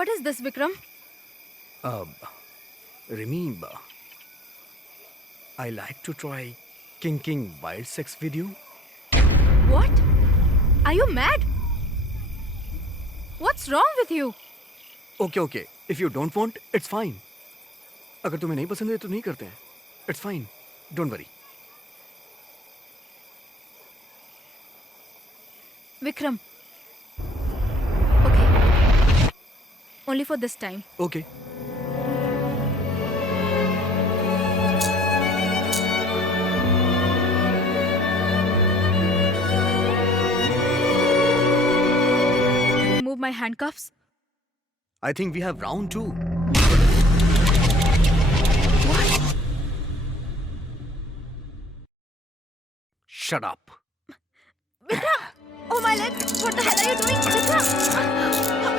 What is this, Vikram? Uh, Remy, I like to try kinking wild sex with you. What? Are you mad? What's wrong with you? Okay. If you don't want, it's fine. अगर तुम्हें नहीं पसंद है तो नहीं करते हैं. It's fine. Don't worry. Vikram. Okay. Only for this time. Okay. Remove my handcuffs. I think we have round 2. What? Shut up. Vikram! Oh, my leg! What the hell are you doing? Vikram!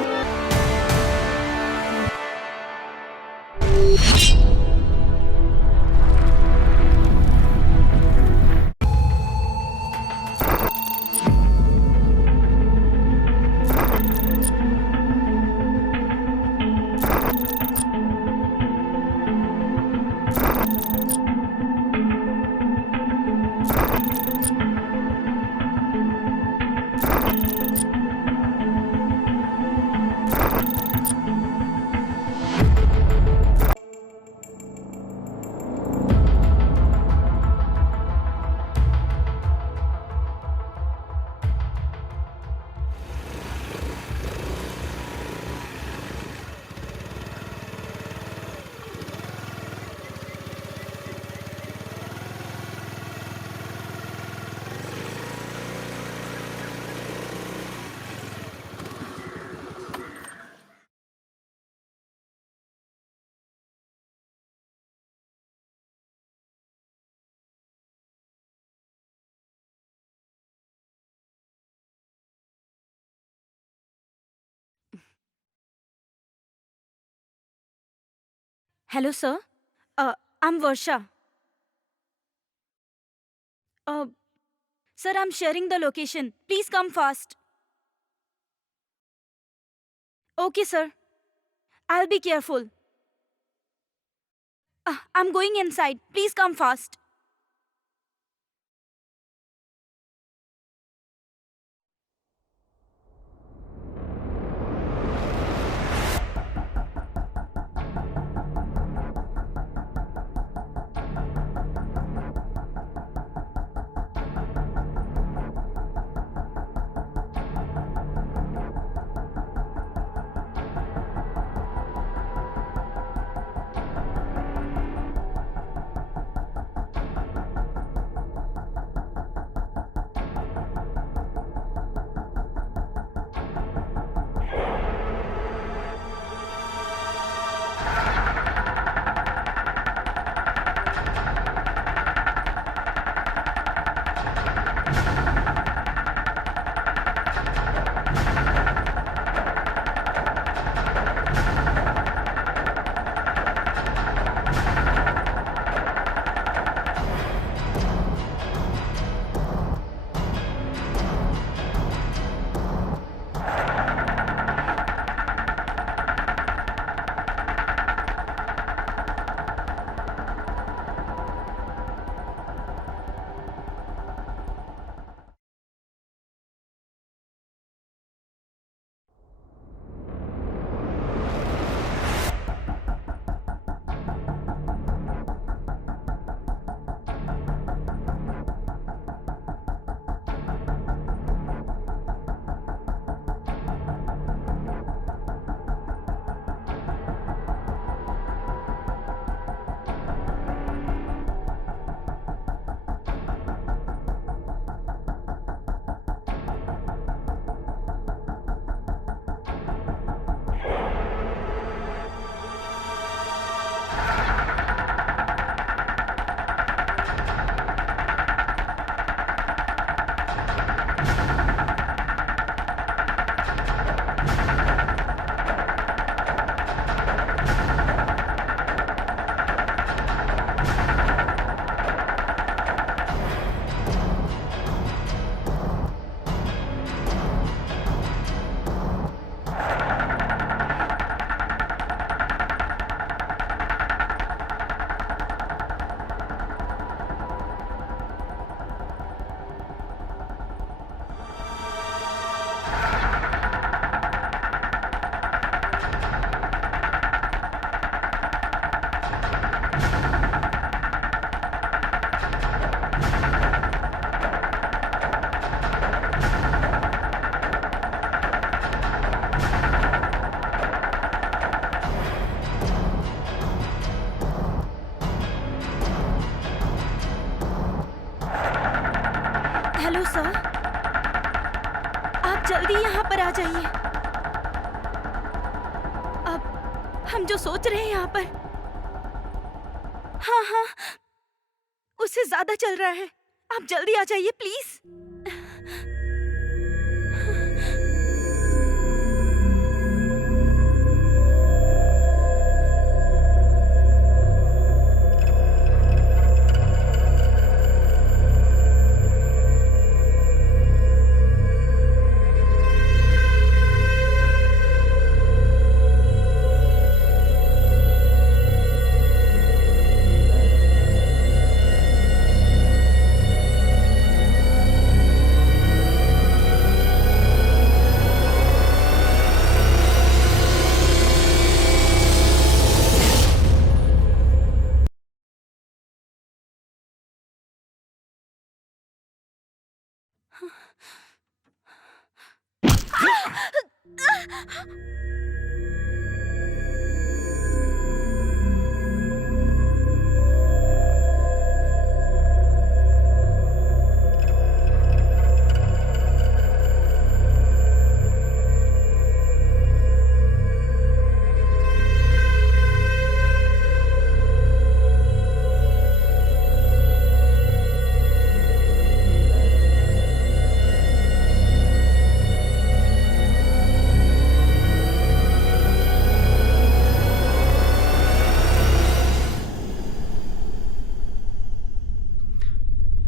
Hello, sir. I'm Varsha. Sir, I'm sharing the location. Please come fast. Okay, sir. I'll be careful. I'm going inside. Please come fast. Hello sir, आप जल्दी यहाँ पर आ जाइए। अब हम जो सोच रहे हैं यहाँ पर, हाँ हाँ, उससे ज्यादा चल रहा है। आप जल्दी आ जाइए प्लीज।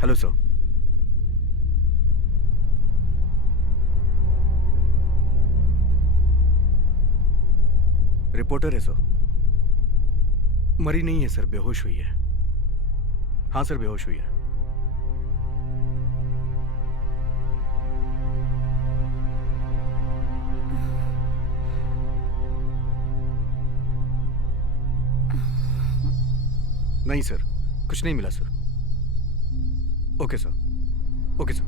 Hello sir. रिपोर्टर है सर। मरी नहीं है सर, बेहोश हुई है। हाँ सर, बेहोश हुई है। नहीं सर, कुछ नहीं मिला sir. Okay sir, okay sir,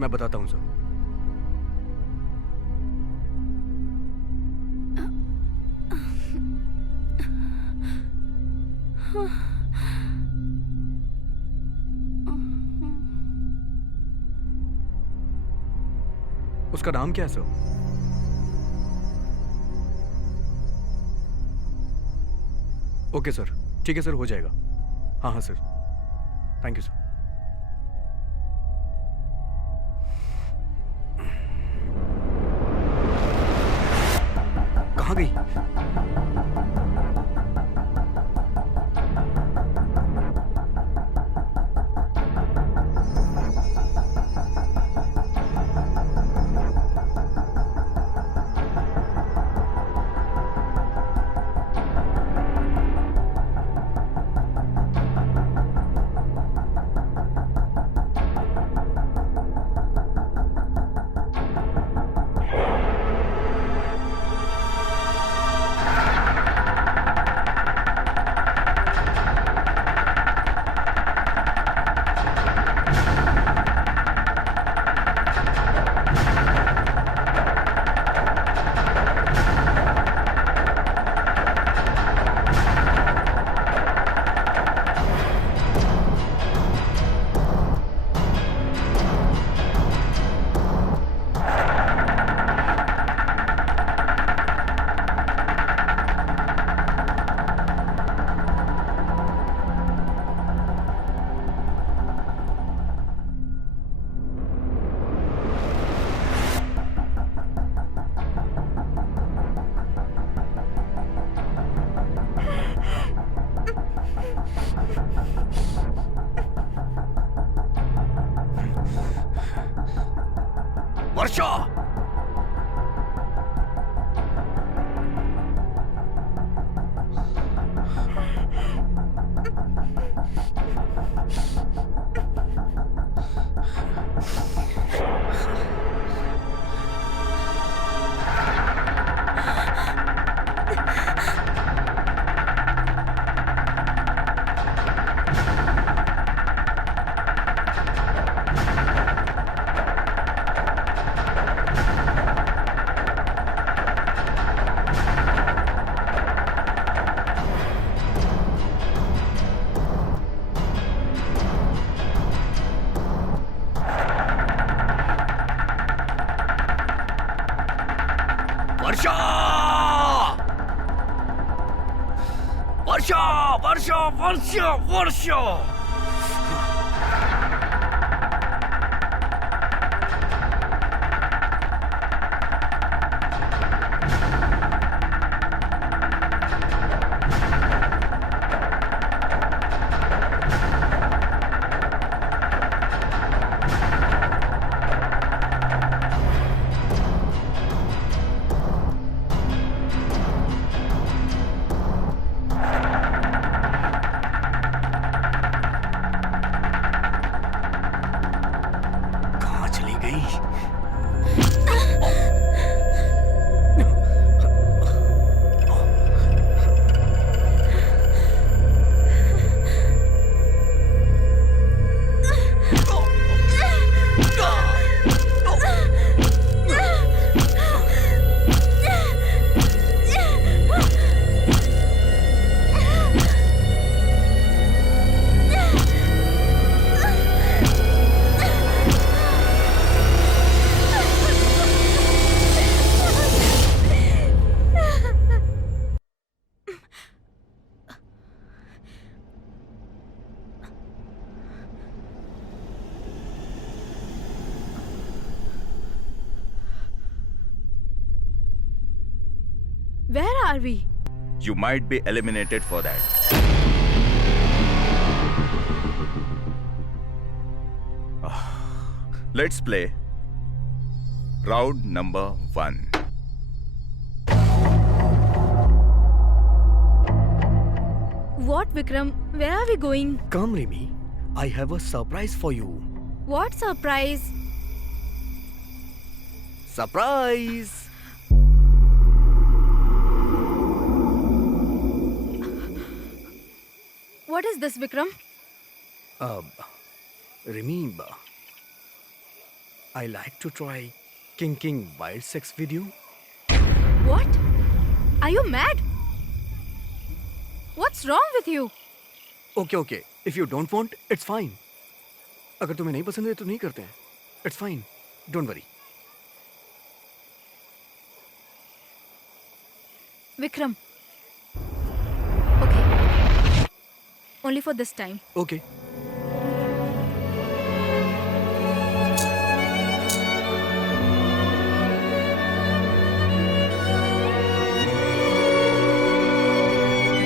मैं बताता हूं सर। उसका नाम क्या है सर? ओके सर, ठीक है सर, हो जाएगा। हाँ हाँ सर, थैंक यू सर। कहाँ गई? वर्षा! वर्षा वर्षा वर्षा वर्षा वर्षा कहाँ चली गई? Where are we? You might be eliminated for that. Let's play round number 1. What, Vikram? Where are we going? Come, Remy. I have a surprise for you. What surprise? Surprise! What is this, Vikram? Remy, I like to try kinking wild sex with you. What? Are you mad? What's wrong with you? Okay. If you don't want, it's fine. अगर तुम्हें नहीं पसंद है तो नहीं करते हैं. It's fine. Don't worry. Vikram. Okay. Only for this time. Okay.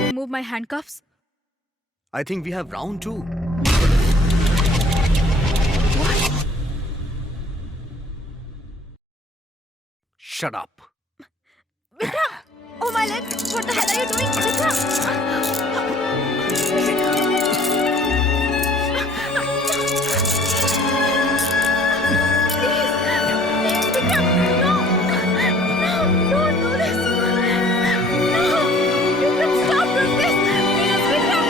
Remove my handcuffs. I think we have round 2. What? Shut up. Vikram! Oh my leg! What the hell are you doing? Vikram! Please, Vikram! No! No! Don't do this! No! Vikram, stop doing this! Please, Vikram!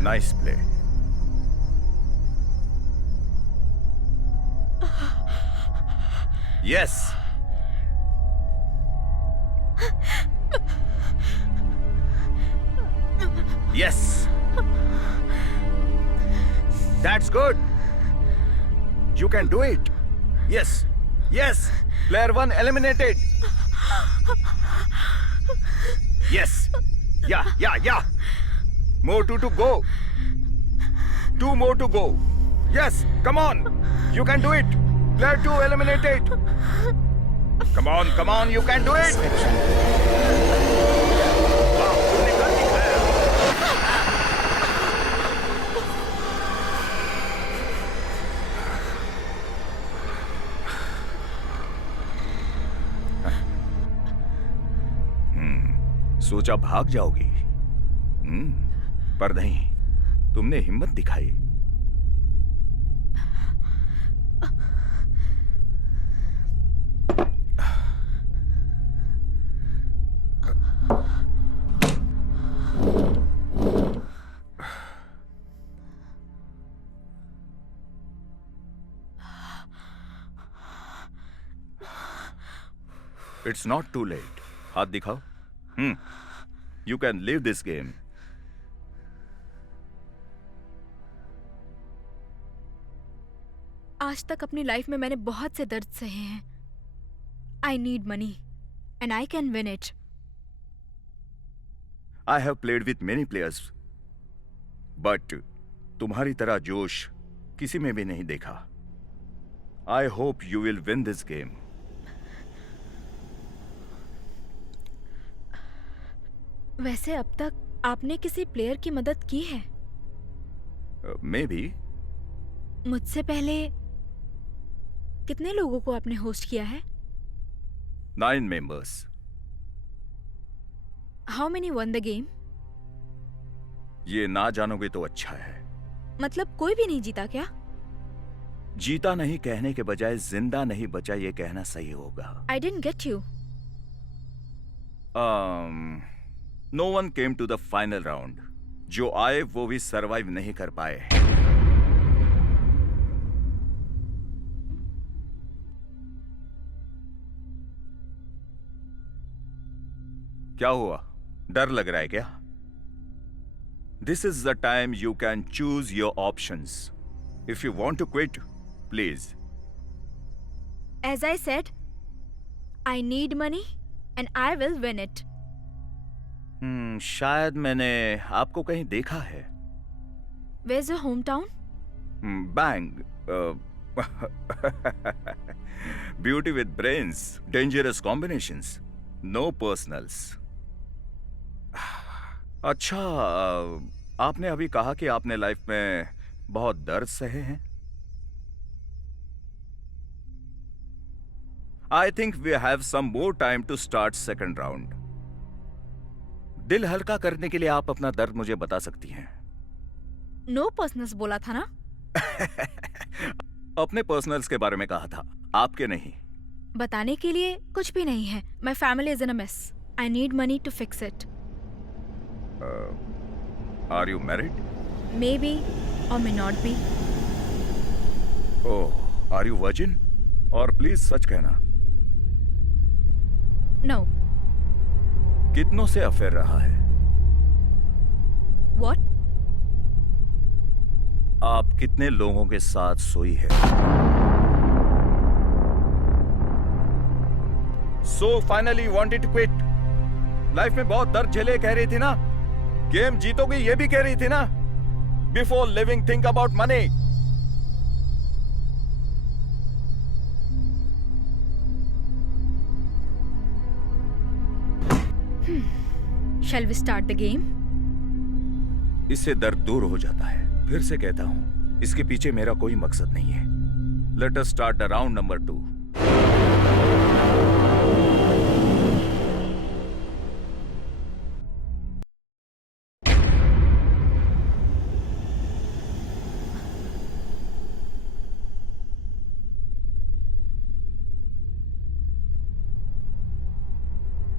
Nice play. Yes. Yes. That's good. You can do it. Yes. Yes. Player 1 eliminated. Yes. Yeah. More 2 to go. 2 more to go. Yes, come on. You can do it. Player 2 eliminated. Come on, you can do it. Wow, तुमने कर दिखाया. सोचा भाग जाओगी. पर नहीं, तुमने हिम्मत दिखाई. It's not too late. हाथ दिखाओ. You can leave this game. आज तक अपनी लाइफ में मैंने बहुत से दर्द सहे हैं. I need money and I can win it. I have played with many players, but तुम्हारी तरह जोश किसी में भी नहीं देखा. I hope you will win this game. वैसे अब तक आपने किसी प्लेयर की मदद की है? Maybe. मुझसे पहले कितने लोगों को आपने होस्ट किया है? 9 members. How many won the game? ये ना जानोगे तो अच्छा है. मतलब कोई भी नहीं जीता क्या? जीता नहीं कहने के बजाय जिंदा नहीं बचा ये कहना सही होगा. I didn't get you. No one came to the final round. जो आए वो भी सरवाइव नहीं कर पाए. क्या हुआ? डर लग रहा है क्या? This is the time you can choose your options. If you want to quit, please. As I said, I need money and I will win it. शायद मैंने आपको कहीं देखा है. Where's your hometown? Bang. Beauty with brains. Dangerous combinations. No personals. अच्छा, आपने अभी कहा कि आपने लाइफ में बहुत दर्द सहे हैं. I think we have some more time to start second round. दिल हल्का करने के लिए आप अपना दर्द मुझे बता सकती हैं. No personals बोला था ना? अपने पर्सनल्स के बारे में कहा था, आपके नहीं. बताने के लिए कुछ भी नहीं है. My family is in a mess. I need money to fix it. Are you married? Maybe or may not be. Oh, are you virgin? और प्लीज सच कहना. No. कितनों से अफेयर रहा है? What? आप कितने लोगों के साथ सोई है? So finally you wanted to quit. Life में बहुत दर्द झेले कह रही थी ना. गेम जीतोगी ये भी कह रही थी ना. Before living, think about money. Shall we start the game? इससे दर्द दूर हो जाता है. फिर से कहता हूं, इसके पीछे मेरा कोई मकसद नहीं है. Let us start the round number 2.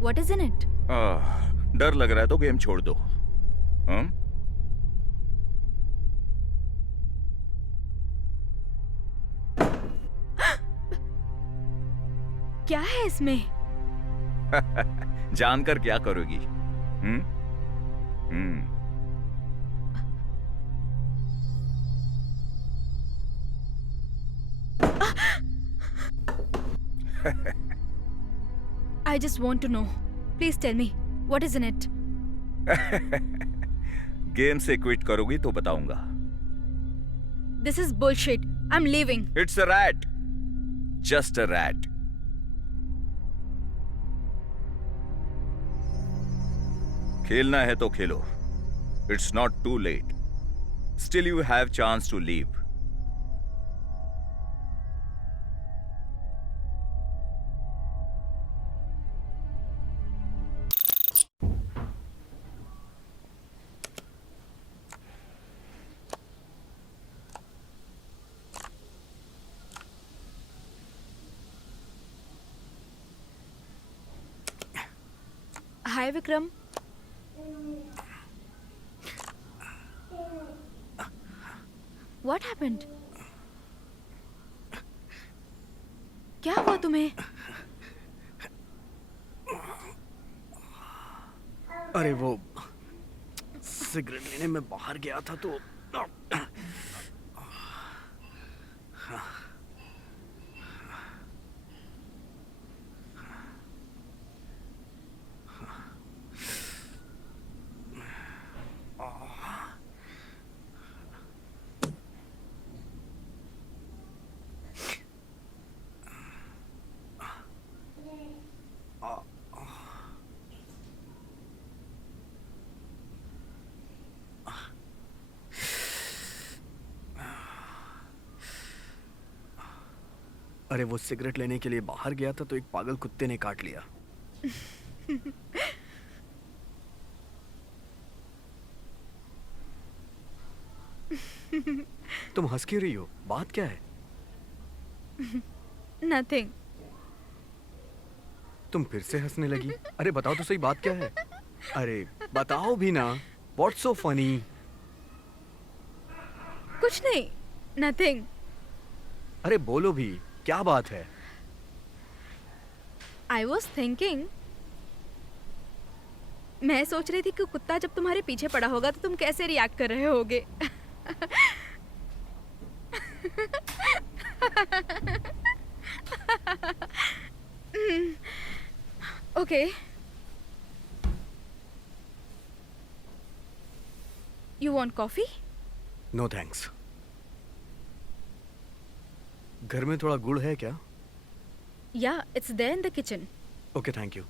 What is in it? डर लग रहा है तो गेम छोड़ दो. क्या है इसमें? जानकर क्या करोगी? I just want to know. Please tell me, what is in it? Game से क्विट करोगी तो बताऊंगा. This is bullshit. I'm leaving. It's a rat. Just a rat. खेलना है तो खेलो. It's not too late. Still you have chance to leave. Hi, Vikram. What happened? क्या हुआ तुम्हें? अरे वो सिगरेट लेने में बाहर गया था तो अरे वो सिगरेट लेने के लिए बाहर गया था तो एक पागल कुत्ते ने काट लिया। तुम हंस क्यों रही हो? बात क्या है? नथिंग। तुम फिर से हंसने लगी। अरे बताओ तो सही, बात क्या है? अरे बताओ भी ना। What's so funny? कुछ नहीं, नथिंग। अरे बोलो भी, क्या बात है? आई वॉज थिंकिंग, मैं सोच रही थी कि कुत्ता जब तुम्हारे पीछे पड़ा होगा तो तुम कैसे रिएक्ट कर रहे होगे। Okay, you want coffee? No thanks. घर में थोड़ा गुड़ है क्या? Yeah, it's there in the kitchen. Okay, thank you.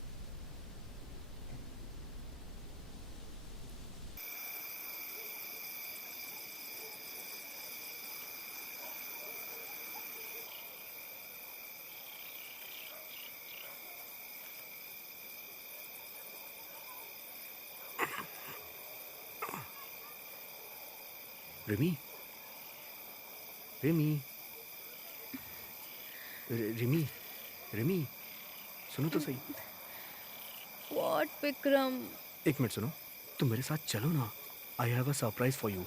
Rimi, Rimi, Rimi, Rimi, सुनो तो सही। व्हाट विक्रम? एक मिनट सुनो, तुम मेरे साथ चलो ना। I have a surprise for you.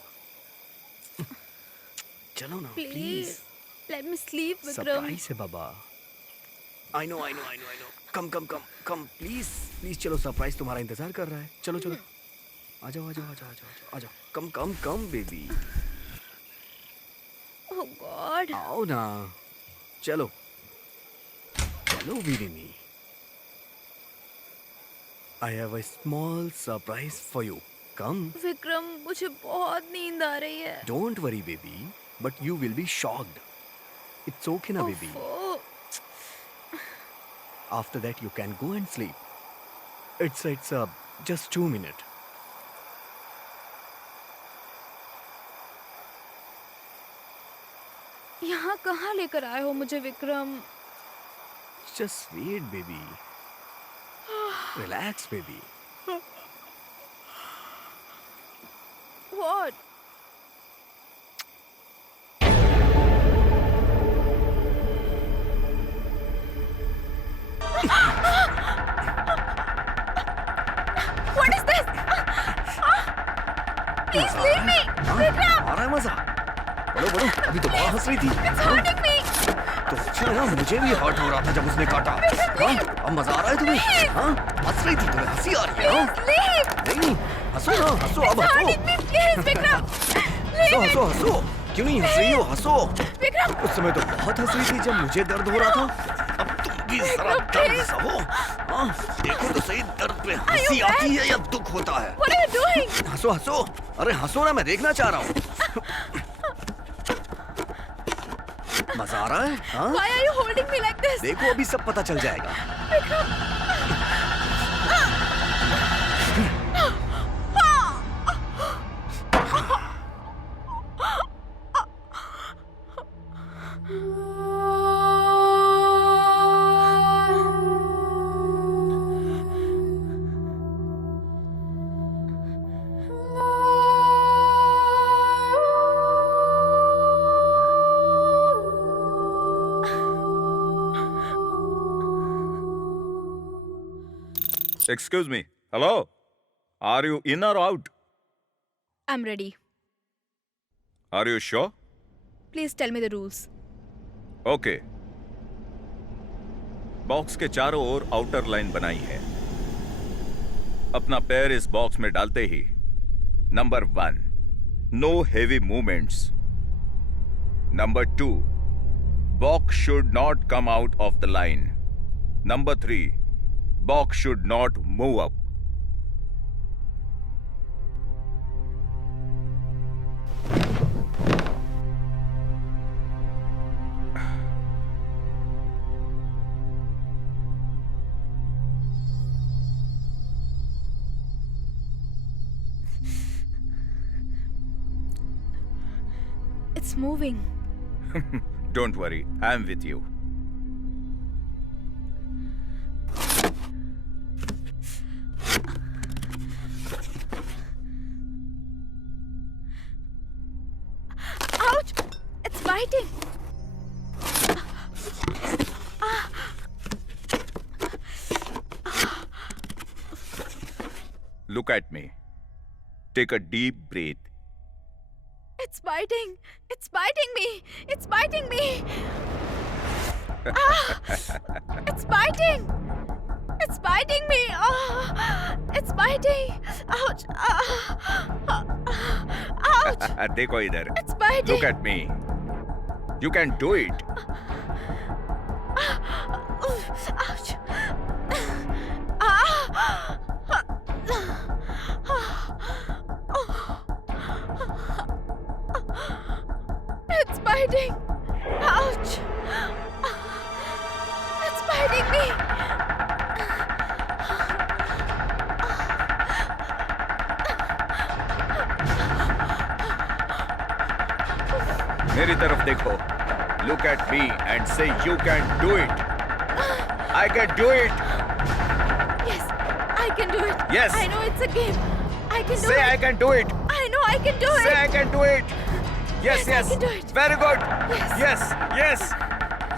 चलो ना please. Let me sleep Vikram. Surprise है बाबा। I know, I know, I know, I know. Come come come come please please, चलो, सरप्राइज तुम्हारा इंतजार कर रहा है। चलो चलो, आ जाओ आ जाओ आ जाओ आ जाओ आ जाओ। Come come come baby. Oh God. आओ ना, चलो चलो वीरिमी। I have a small surprise for you. Come. Vikram, मुझे बहुत नींद आ रही है। Don't worry baby, but you will be shocked. It's okay ना baby. After that you can go and sleep. It's just 2 minutes. यहाँ कहाँ लेकर आए हो मुझे Vikram? Just wait, baby. Relax, baby. What? What is this? Please leave me, Vikram. आ रहा है मजा? बोलो बोलो, अभी तो बहुत हंस रही थी। It's hurting me. तो अच्छा ना, मुझे भी हर्ट हो रहा था जब उसने काटा। हाँ, अब मजा आ रहा है तुम्हें? हाँ, हंस रही थी, तुम्हें हंसी आ रही है? हाँ? Please leave. नहीं, हंसो ना, हंसो, अब It's हंसो। hurting me, please, Vikram. हंसो Leave हंसो it. हंसो, क्यों नहीं हंस रही हो? हंसो। विक्रम. उस समय तो बहुत हंस रही थी जब मुझे दर्द हो रहा था। अब तुम भी जरा दर्द सहो। हाँ, देखो तो सही, दर्द पे हंसी आती है या दुख होता है? What are you doing? हंसो हंसो, अरे हंसो ना, मैं देखना चाह रहा हूँ। मजा आ रहा है? हाँ? Why are you holding me like this? देखो, अभी सब पता चल जाएगा। Excuse me. Hello? Are you in or out? I'm ready. Are you sure? Please tell me the rules. Okay. Box के चारों ओर आउटर लाइन बनाई है। अपना पैर इस बॉक्स में डालते ही number 1, no heavy movements. Number 2, box should not come out of the line. Number 3, box should not move up. It's moving. Don't worry, I am with you. Ouch! It's biting. Look at me. Take a deep breath. It's biting. It's biting me. It's biting me. It's biting. It's biting me. It's biting. Ouch. Ouch. देखो इधर. It's biting. Look at me. You can do it. Ouch. It's biting. Ouch. It's biting me. मेरी तरफ देखो. Look at me and say you can do it. I can do it. Yes, I can do it. Yes. I know it's a game. I can do Say it. I can do it. I know I can do Say it. I can do it. Yes, Yes, I yes. can do it. Very good. Yes. Yes, yes.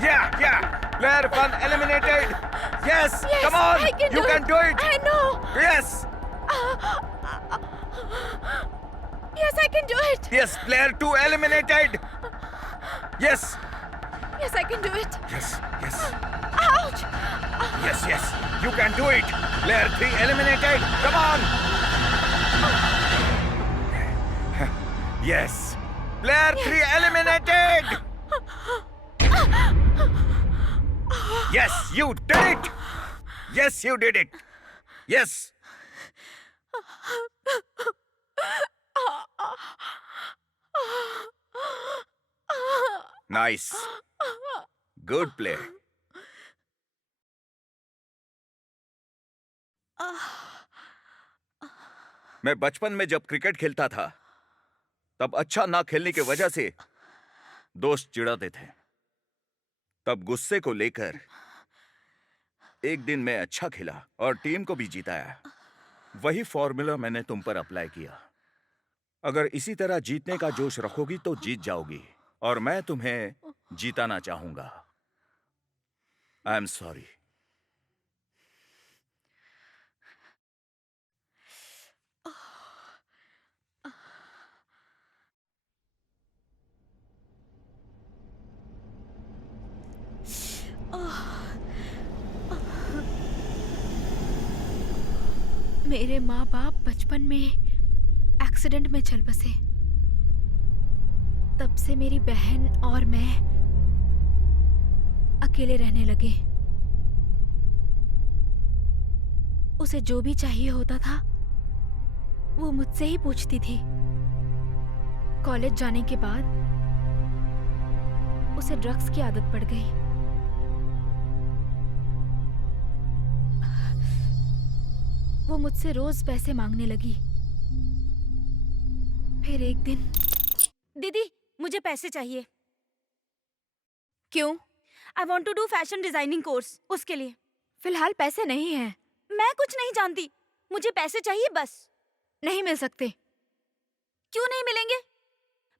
Yeah, yeah. Player 1 eliminated. Yes. Yes, Come on. I can You do can it. do it. I know. Yes. Yes, I can do it. Yes. Player 2 eliminated. Yes. Yes, I can do it. Yes. Yes. Ouch. Yes, yes. You can do it. Player 3 eliminated. Come on. Yes. Player 3 eliminated. Yes, you did it. Yes, you did it. Yes. Nice. Good play. मैं बचपन में जब cricket खेलता था तब अच्छा ना खेलने की वजह से दोस्त चिढ़ाते थे. तब गुस्से को लेकर एक दिन मैं अच्छा खेला और टीम को भी जिताया. वही फॉर्मूला मैंने तुम पर अप्लाई किया. अगर इसी तरह जीतने का जोश रखोगी तो जीत जाओगी और मैं तुम्हें जीताना चाहूंगा. I am sorry. मेरे माँ बाप बचपन में एक्सीडेंट में चल बसे. तब से मेरी बहन और मैं अकेले रहने लगे. उसे जो भी चाहिए होता था वो मुझसे ही पूछती थी. कॉलेज जाने के बाद उसे ड्रग्स की आदत पड़ गई. वो मुझसे रोज पैसे मांगने लगी. फिर एक दिन, दीदी मुझे पैसे चाहिए. क्यों? I want to do fashion designing course. उसके लिए फिलहाल पैसे नहीं हैं. मैं कुछ नहीं जानती. मुझे पैसे चाहिए बस. नहीं मिल सकते. क्यों नहीं मिलेंगे?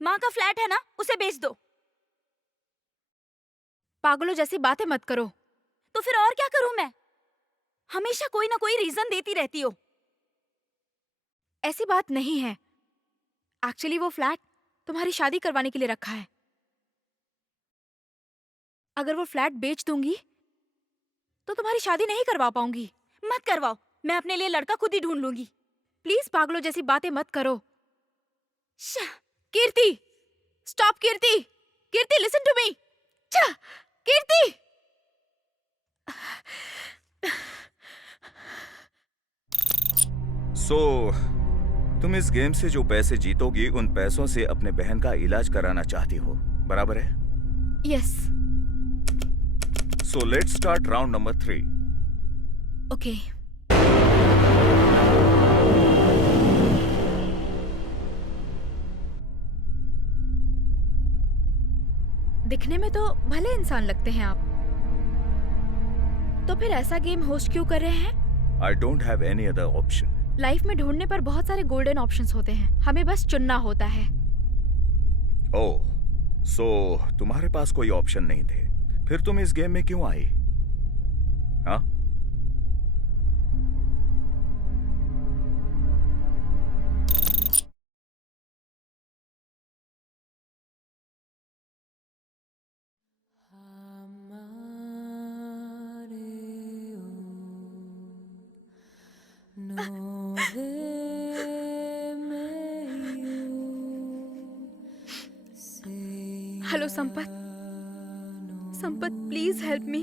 माँ का फ्लैट है ना, उसे बेच दो. पागलों जैसी बातें मत करो. तो फिर और क्या करूं मैं? हमेशा कोई ना कोई रीजन देती रहती हो. ऐसी बात नहीं है. एक्चुअली वो फ्लैट तुम्हारी शादी करवाने के लिए रखा है. अगर वो फ्लैट बेच दूंगी तो तुम्हारी शादी नहीं करवा पाऊंगी. मत करवाओ. मैं अपने लिए लड़का खुद ही ढूंढ लूंगी। प्लीज पागलों जैसी बातें मत करो। Kirti, stop Kirti. Kirti listen to me. Kirti. So तुम इस गेम से जो पैसे जीतोगी उन पैसों से अपने बहन का इलाज कराना चाहती हो, बराबर है? Yes. So let's start round number 3। Okay. दिखने में तो भले इंसान लगते हैं आप, तो फिर ऐसा गेम होस्ट क्यों कर रहे हैं? I don't have any other option. Life में ढूंढने पर बहुत सारे गोल्डन ऑप्शंस होते हैं, हमें बस चुनना होता है। ओह, सो तुम्हारे पास कोई ऑप्शन नहीं थे, फिर तुम इस गेम में क्यों आई? हाँ? Hello Sampath. Sampath please help me.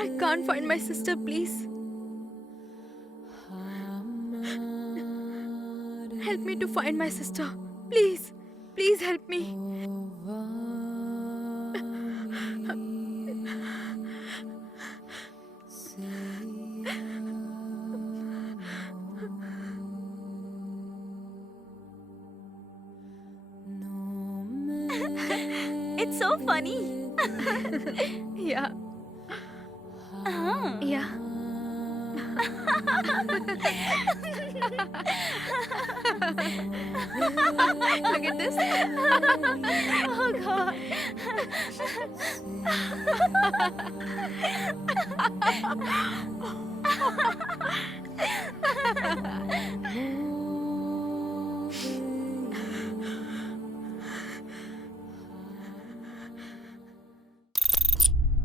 I can't find my sister, please help me to find my sister. Please please help me. It's so funny. या या Look at this. Oh God.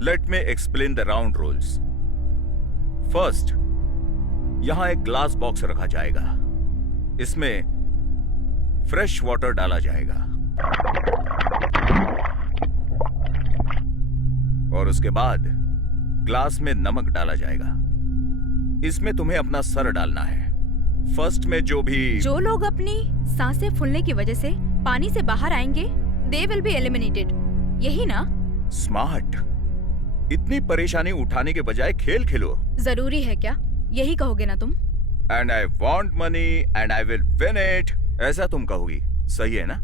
Let me explain the round rules. First, यहां एक glass box रखा जाएगा, इसमें fresh water डाला जाएगा और उसके बाद ग्लास में नमक डाला जाएगा। इसमें तुम्हें अपना सर डालना है। फर्स्ट में जो लोग अपनी सांसें फूलने की वजह से पानी से बाहर आएंगे, दे विल बी एलिमिनेटेड, यही ना? स्मार्ट। इतनी परेशानी उठाने के बजाय खेल खेलो। जरूरी है क्या? यही कहोगे ना तुम? And I want money and I will win it, ऐसा तुम कहोगी, सही है ना?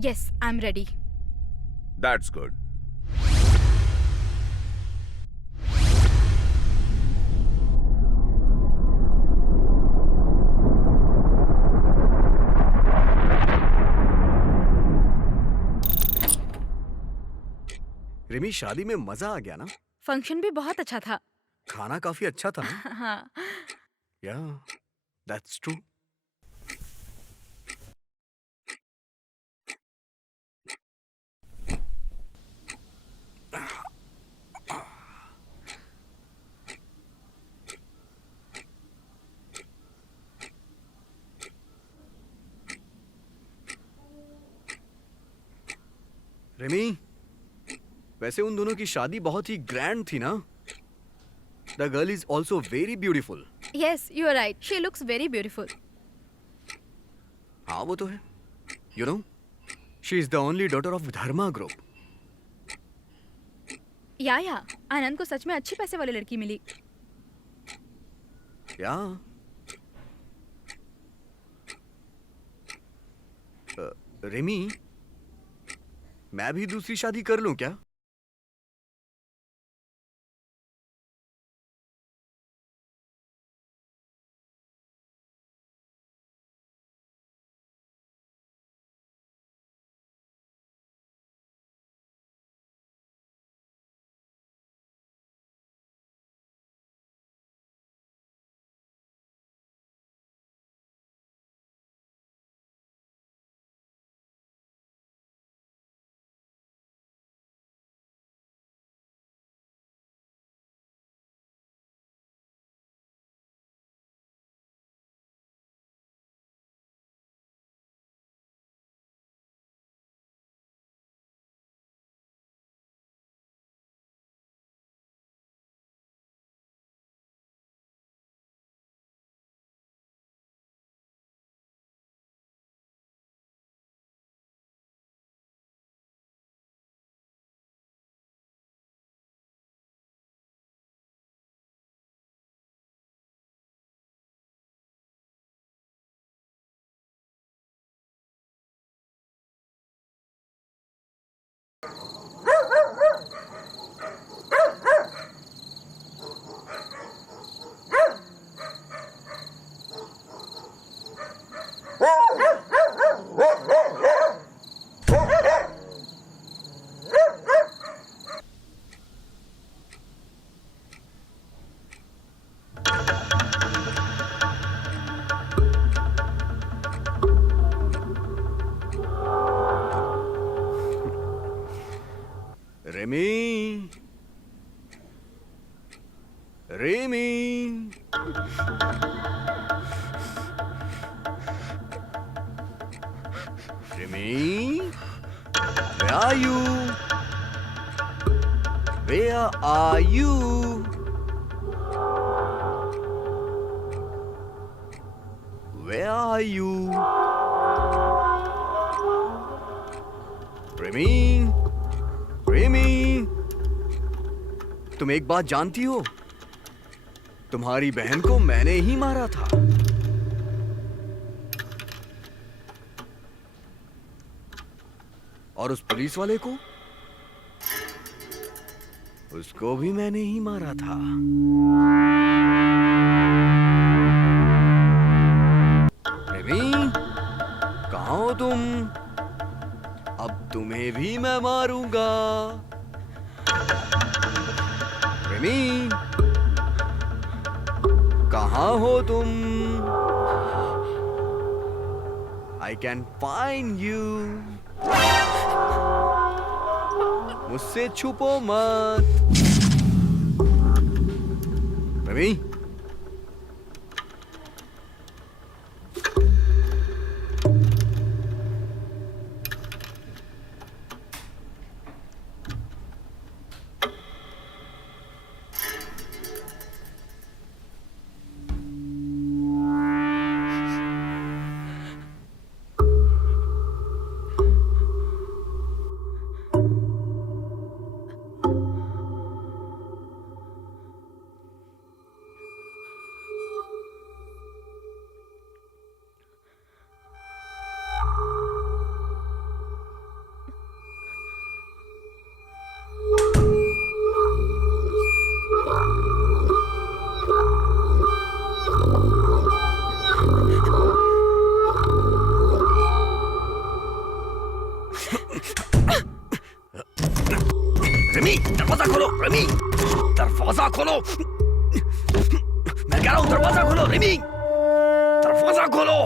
Yes, I am ready. That's good. Rimi, शादी में मजा आ गया ना? फंक्शन भी बहुत अच्छा था। खाना काफी अच्छा था ना? हाँ। या, दैट्स ट्रू। रिमी, वैसे उन दोनों की शादी बहुत ही ग्रैंड थी ना? The girl is also very beautiful. Yes, you are right, she looks very beautiful. हाँ, वो तो है। You know, she is the only daughter of Dharma group. या आनंद को सच में अच्छी पैसे वाली लड़की मिली। या रिमी, मैं भी दूसरी शादी कर लूं क्या? Remy, Remy, Remy, where are you? Where are you? Where are you? Remy, Remy, तुम एक बात जानती हो? तुम्हारी बहन को मैंने ही मारा था। और उस पुलिस वाले को, उसको भी मैंने ही मारा था। रेमी, कहाँ हो तुम? अब तुम्हें भी मैं मारूंगा। रेमी, कहाँ हो तुम? I can find you. मुझसे छुपो मत। रेमी, रेमी, दरवाजा खोलो। रेमी, दरवाजा खोलो। मैं कह रहा हूं दरवाजा खोलो। रेमी, दरवाजा खोलो।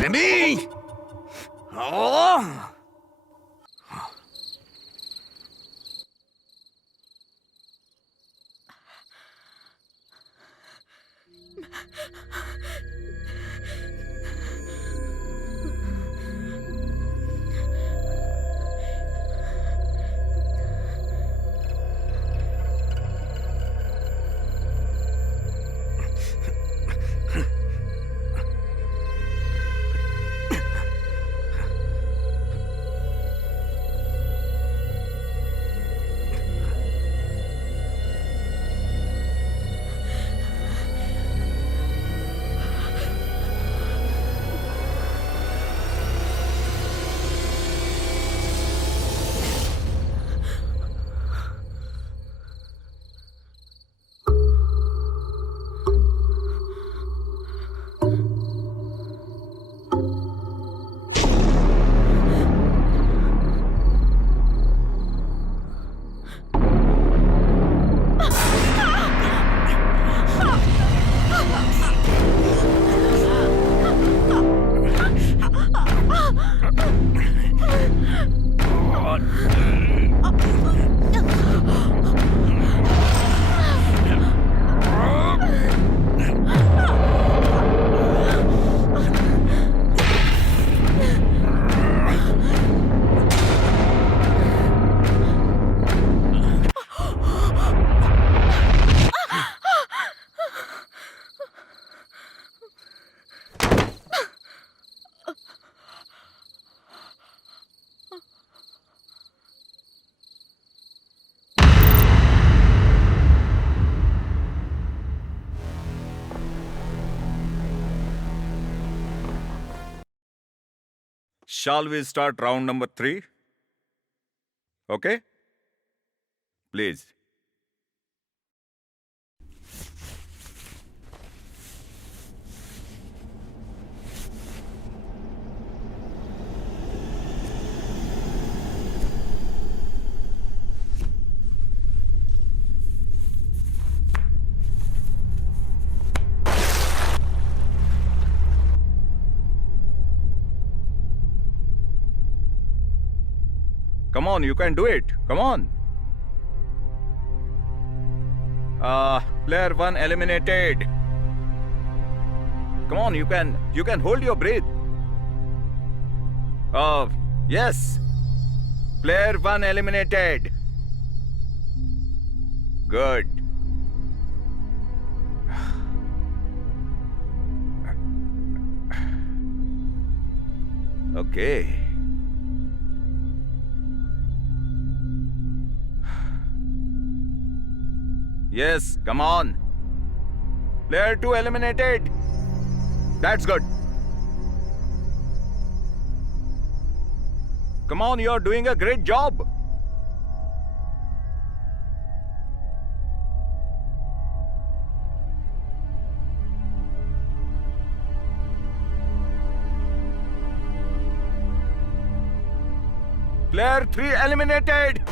Remy, oh, Shall we start round number 3? Okay? Please. Come on, you can do it. Come on. Player 1 eliminated. Come on, you can hold your breath. Yes. Player 1 eliminated. Good. Okay. Yes, come on. Player 2 eliminated. That's good. Come on, you're doing a great job. Player 3 eliminated.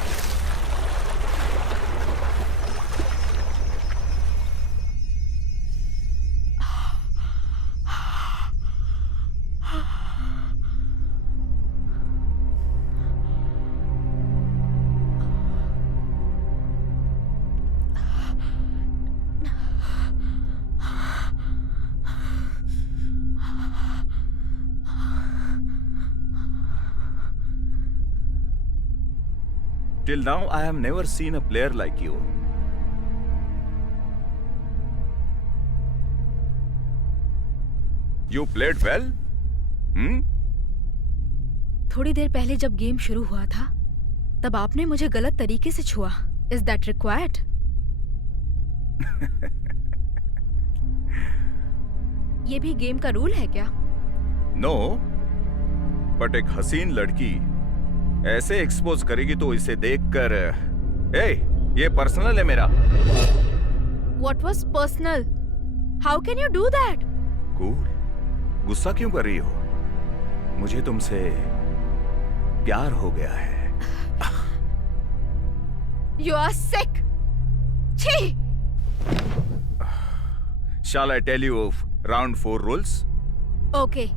Till now, I have never seen a player like you. You played well? थोड़ी देर पहले जब game शुरू हुआ था तब आपने मुझे गलत तरीके से छुआ. Is that required? ये भी गेम का रूल है क्या? नो, बट एक हसीन लड़की ऐसे एक्सपोज करेगी तो इसे देखकर ये पर्सनल है मेरा. What was personal? How can you do that? Cool. गुस्सा क्यों कर रही हो? मुझे तुमसे प्यार हो गया है. You are sick. छी! Shall I tell you of round 4 rules? Okay,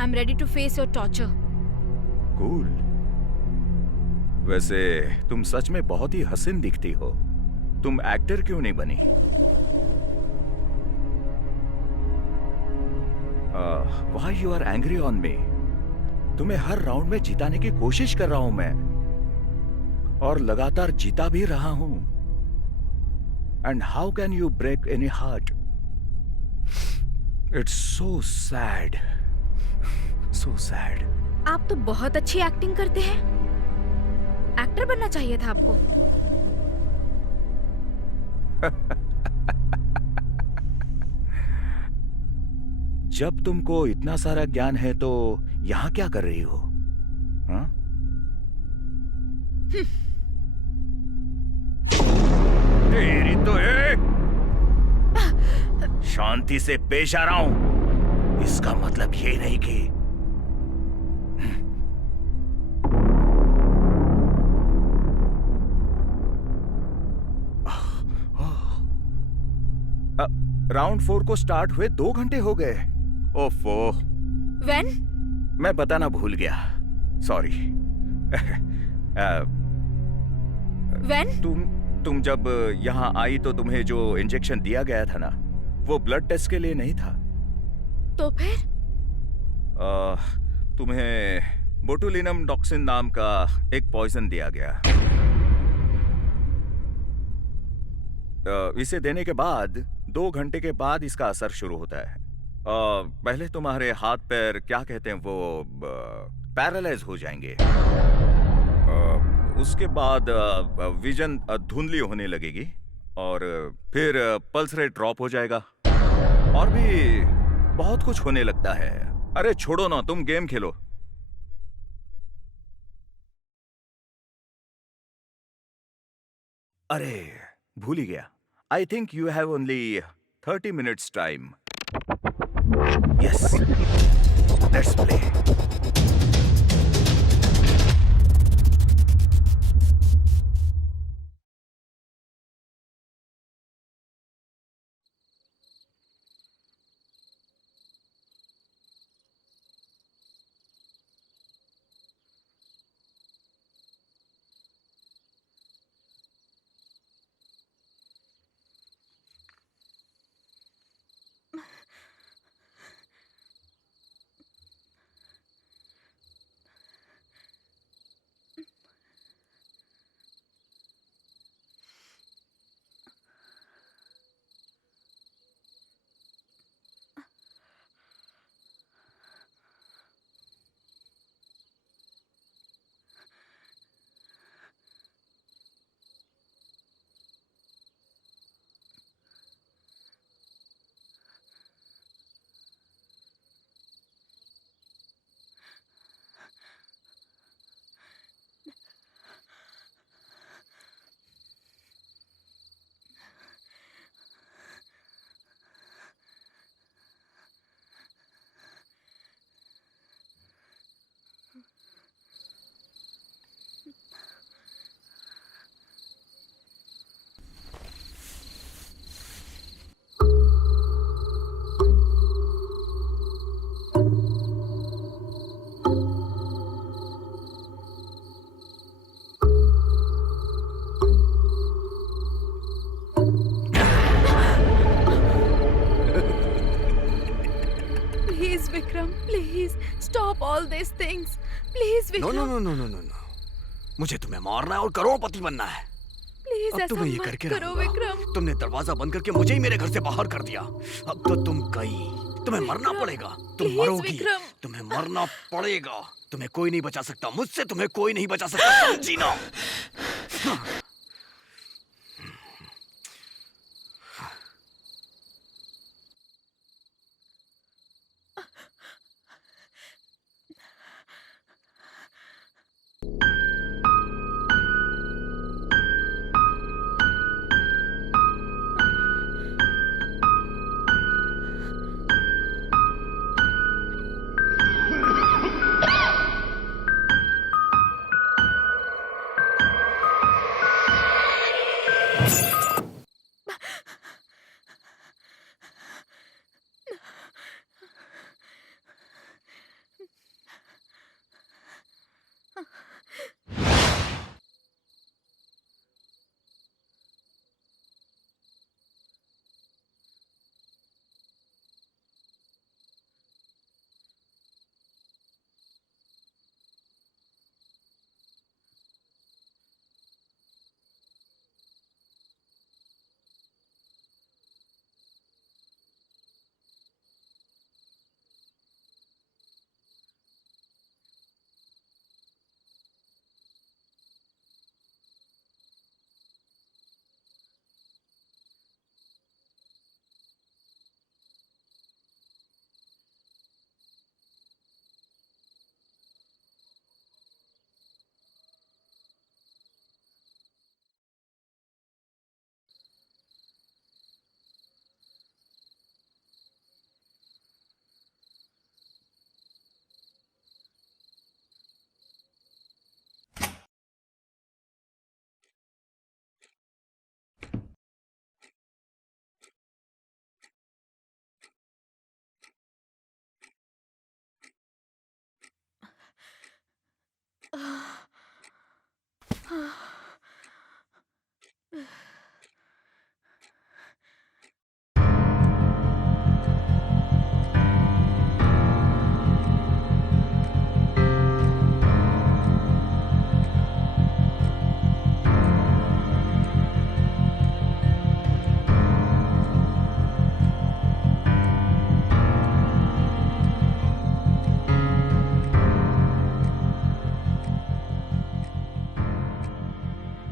I'm ready to face your torture. Cool. वैसे तुम सच में बहुत ही हसीन दिखती हो. तुम एक्टर क्यों नहीं बनी? Why you are angry on me? तुम्हें हर राउंड में जिताने की कोशिश कर रहा हूं मैं और लगातार जीता भी रहा हूं. And how can you break any heart? It's so sad. So sad. आप तो बहुत अच्छी एक्टिंग करते हैं. एक्टर बनना चाहिए था आपको. जब तुमको इतना सारा ज्ञान है तो यहां क्या कर रही हो? हाँ? तेरी तो शांति से पेश आ रहा हूं. इसका मतलब ये नहीं कि राउंड 4 को स्टार्ट हुए 2 घंटे हो गए. ओफो. When? मैं बताना भूल गया. सॉरी. When? तुम जब यहाँ आई तो तुम्हें जो इंजेक्शन दिया गया था ना, वो ब्लड टेस्ट के लिए नहीं था. तो फिर? तुम्हें बोटुलिनम टॉक्सिन नाम का एक पॉइजन दिया गया. इसे देने के बाद 2 घंटे के बाद इसका असर शुरू होता है. पहले तुम्हारे हाथ पैर क्या कहते हैं वो पैरालाइज हो जाएंगे. उसके बाद विजन धुंधली होने लगेगी और फिर पल्स रेट ड्रॉप हो जाएगा और भी बहुत कुछ होने लगता है. अरे छोड़ो ना, तुम गेम खेलो. अरे भूल ही गया. I think you have only 30 minutes time. Yes. Let's play. these things. Please, no Vikram. No no no no no no, मुझे तुम्हें मारना है और करोड़पति बनना है। Please, अब ऐसा तुम्हें ये मत करके करो, रहूंगा। विक्रम। तुमने दरवाजा बंद करके मुझे ही मेरे घर से बाहर कर दिया। अब तो तुम गई, तुम्हें मरना विक्रम, पड़ेगा। तुम please, मरोगी, विक्रम। तुम्हें मरना पड़ेगा। तुम्हें कोई नहीं बचा सकता, मुझसे तुम्हें कोई नहीं बचा सकता, समझी ना?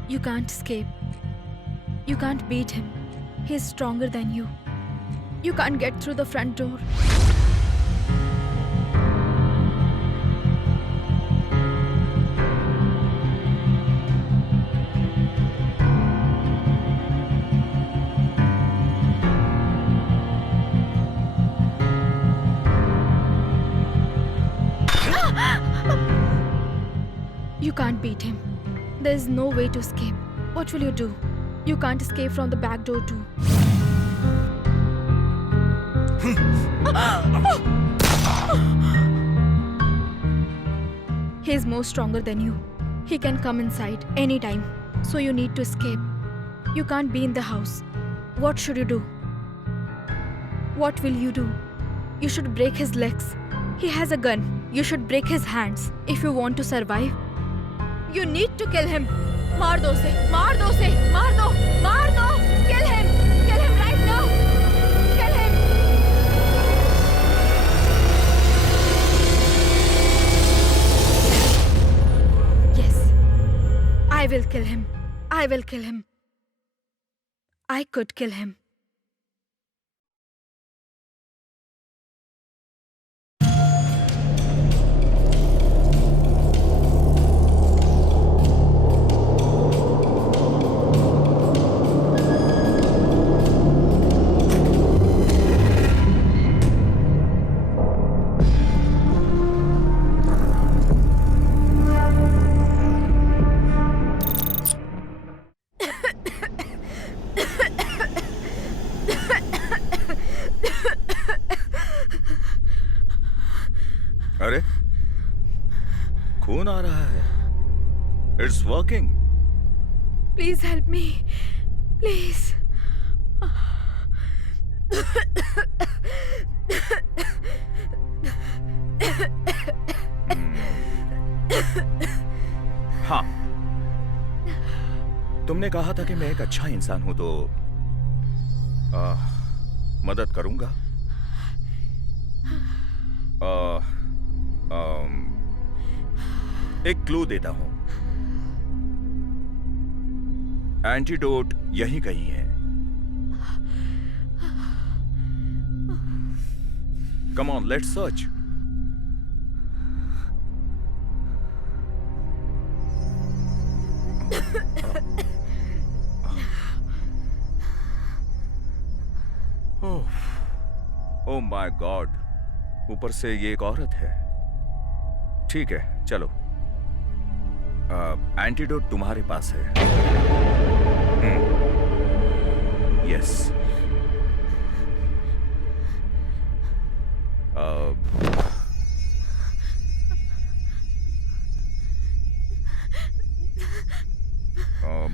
You can't escape. You can't beat him. He's stronger than you. You can't get through the front door. You can't beat him. There's no way to escape. What will you do? You can't escape from the back door too. He's more stronger than you. He can come inside anytime. So you need to escape. You can't be in the house. What should you do? What will you do? You should break his legs. He has a gun. You should break his hands. If you want to survive, you need to kill him. मार दो उसे, मार दो उसे, मार दो, मार दो. Kill him right now. Kill him. Yes, I will kill him. I will kill him. I could kill him. अरे खून आ रहा है. It's working. Please help me. Please. हाँ, तुमने कहा था कि मैं एक अच्छा इंसान हूं तो मदद करूंगा। एक क्लू देता हूं, एंटीडोट यहीं कहीं है। Come on, let's search. Oh my God, ऊपर से ये एक औरत है। ठीक है, चलो, एंटीडोट तुम्हारे पास है। यस।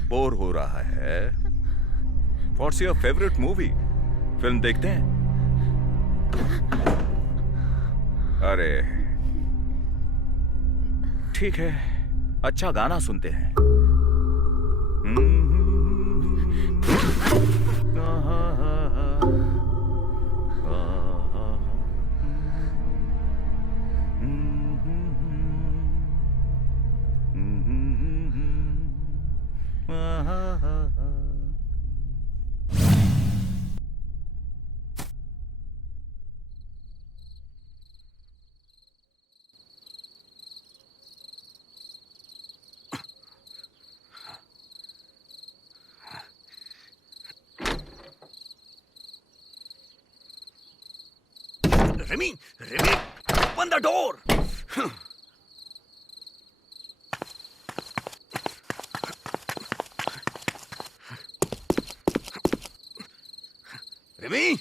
बोर हो रहा है। What's your favourite movie? Film देखते हैं? अरे ठीक है, अच्छा गाना सुनते हैं। Remy, Remy, open the door. Remy.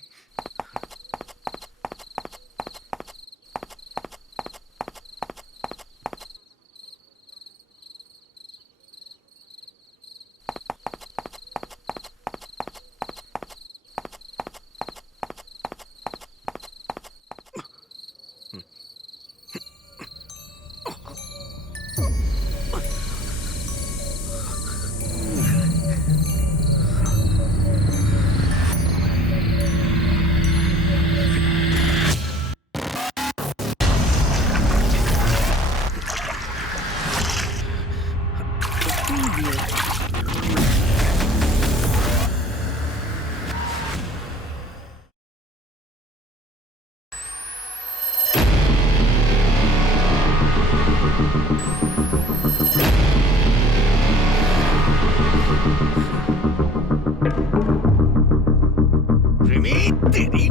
तेरी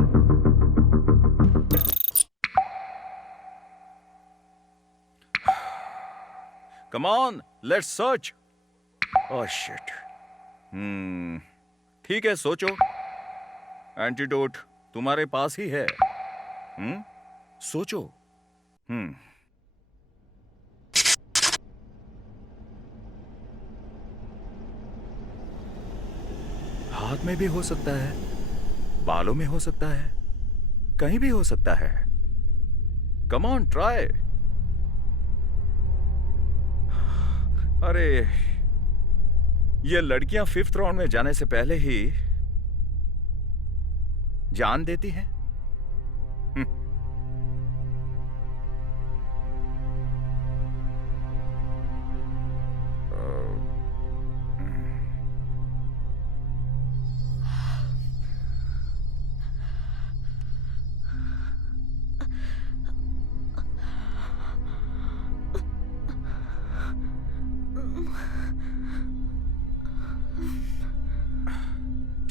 Come on, let's search. Oh shit. ठीक है, सोचो। एंटीडोट तुम्हारे पास ही है। सोचो। हाथ में भी हो सकता है, बालों में हो सकता है, कहीं भी हो सकता है। Come on, try. अरे, ये लड़कियां 5th राउंड में जाने से पहले ही जान देती हैं।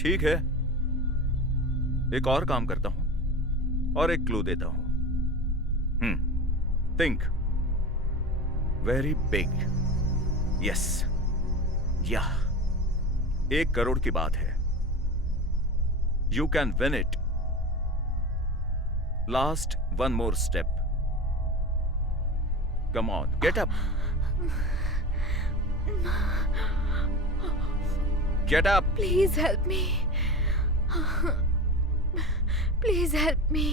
ठीक है, एक और काम करता हूं और एक क्लू देता हूं। Think very big. यस, या 1 करोड़ की बात है। You can win it. Last one more step. Come on, get up. Get up. Please help me. Please help me.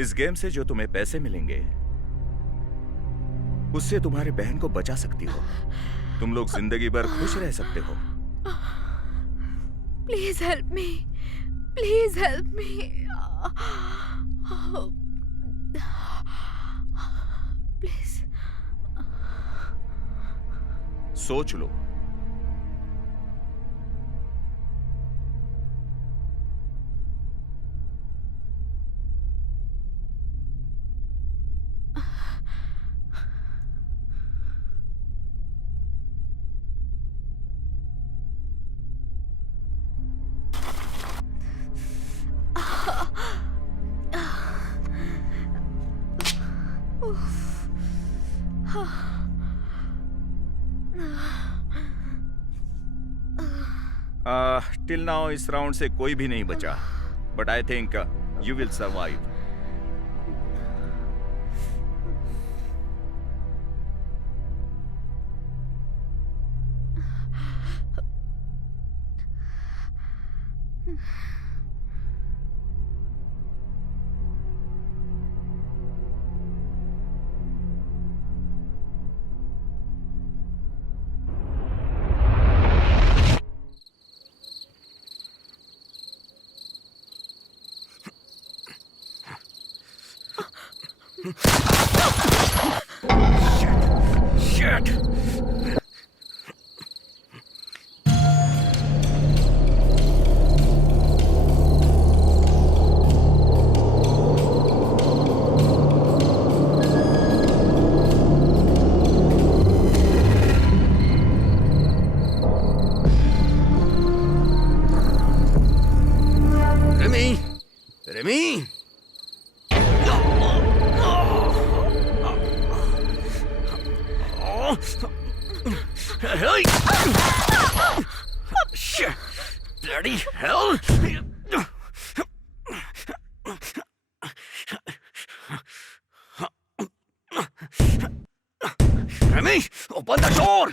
इस गेम से जो तुम्हें पैसे मिलेंगे उससे तुम्हारे बहन को बचा सकती हो। तुम लोग जिंदगी भर खुश रह सकते हो। Please help me. Please help me. Please. सोच लो। टिल नाउ इस राउंड से कोई भी नहीं बचा, but I think you will survive. Shit! Remy! Remy! Hey! Shit! Bloody hell! Remy, open the door!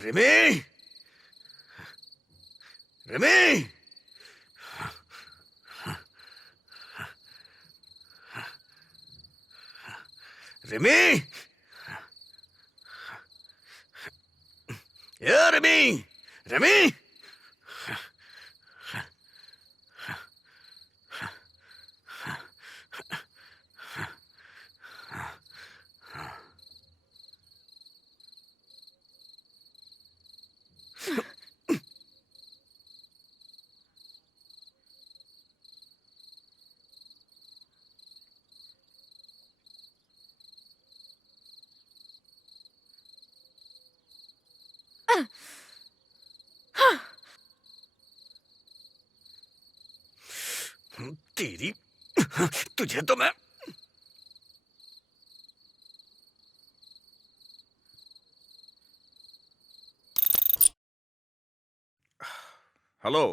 Rimi, Rimi, Rimi, या रिमी, रिमी, तेरी, तुझे तो मैं। Hello,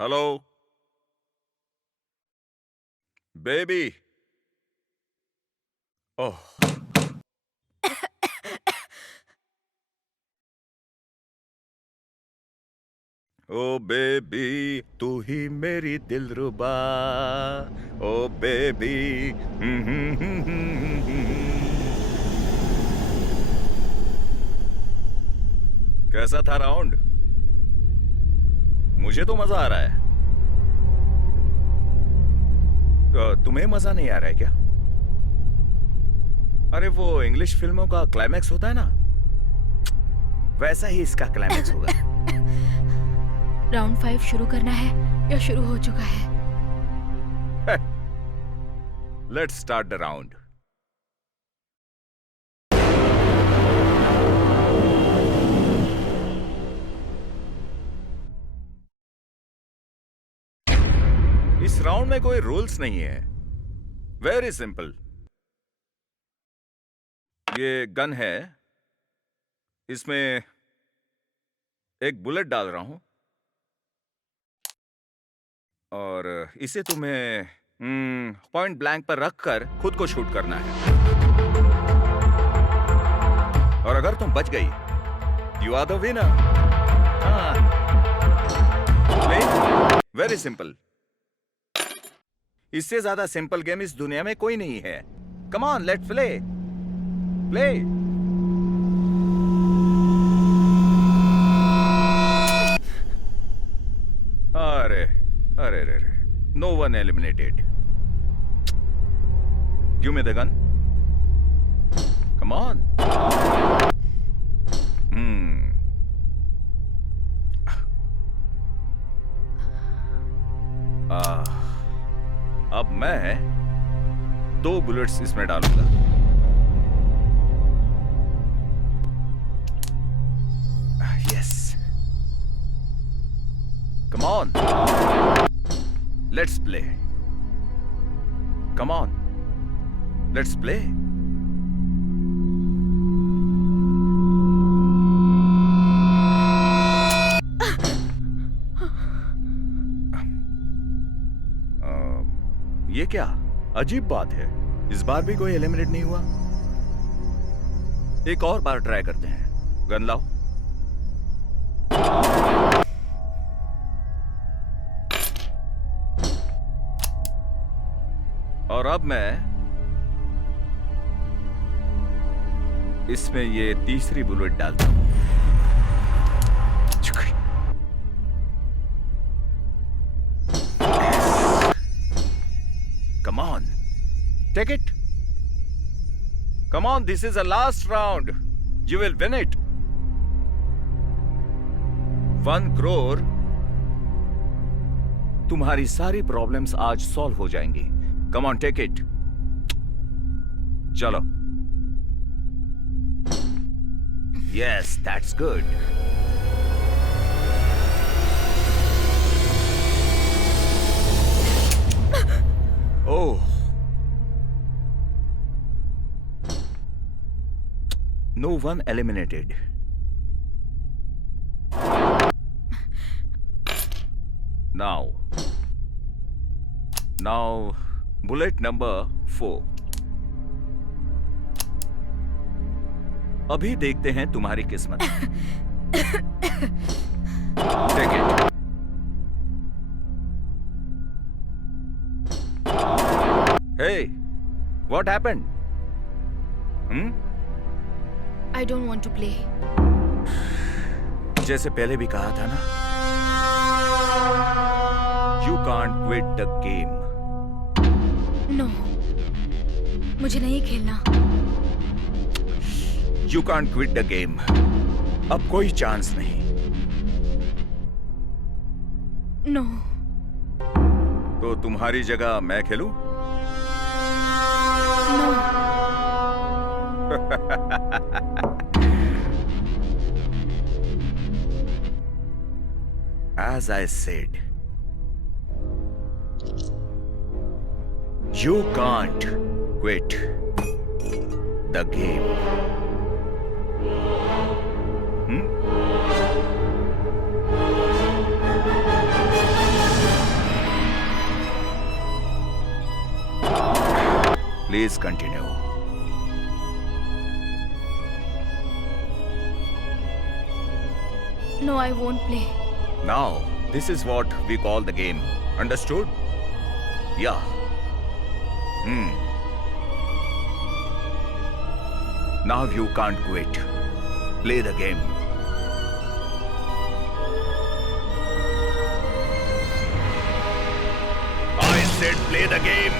hello, baby. Oh, oh baby, तू ही मेरी दिलरुबा। ओ बेबी। कैसा था राउंड? मुझे तो मजा आ रहा है। तुम्हें मजा नहीं आ रहा है क्या? अरे वो इंग्लिश फिल्मों का क्लाइमैक्स होता है ना, वैसा ही इसका क्लाइमैक्स होगा। राउंड 5 शुरू करना है या शुरू हो चुका है? Let's start the round. इस राउंड में कोई रूल्स नहीं है, वेरी सिंपल। ये गन है, इसमें एक बुलेट डाल रहा हूं और इसे तुम्हें पॉइंट ब्लैंक पर रखकर खुद को शूट करना है। और अगर तुम बच गई, you are the winner. Very simple. इससे ज्यादा सिंपल गेम इस दुनिया में कोई नहीं है। Come on, let's play, play. अरे अरे अरे, no one eliminated. Give me the gun, come on. अब मैं 2 बुलेट्स इसमें डालूंगा। Yes, come on, let's play. Come on, let's play. ये क्या अजीब बात है, इस बार भी कोई एलिमिनेट नहीं हुआ। एक और बार ट्राई करते हैं। गन लाओ। और अब मैं इसमें ये तीसरी बुलेट डालता हूं। Come on, take it. Come on, this is the last round. You will win it. 1 crore. तुम्हारी सारी प्रॉब्लम्स आज सॉल्व हो जाएंगी। Come on, take it. चलो। Yes, that's good. Oh. No one eliminated. Now, bullet number 4. अभी देखते हैं तुम्हारी किस्मत। Take it. Hey, what happened? I don't want to play. जैसे पहले भी कहा था ना, You can't quit the game. No. मुझे नहीं खेलना. You can't quit the game. अब कोई चांस नहीं. No. तो तुम्हारी जगह मैं खेलूं? No. As I said, you can't quit the game. Please continue. No, I won't play. Now, this is what we call the game. Understood? Yeah. Now you can't quit. Play the game. I said play the game.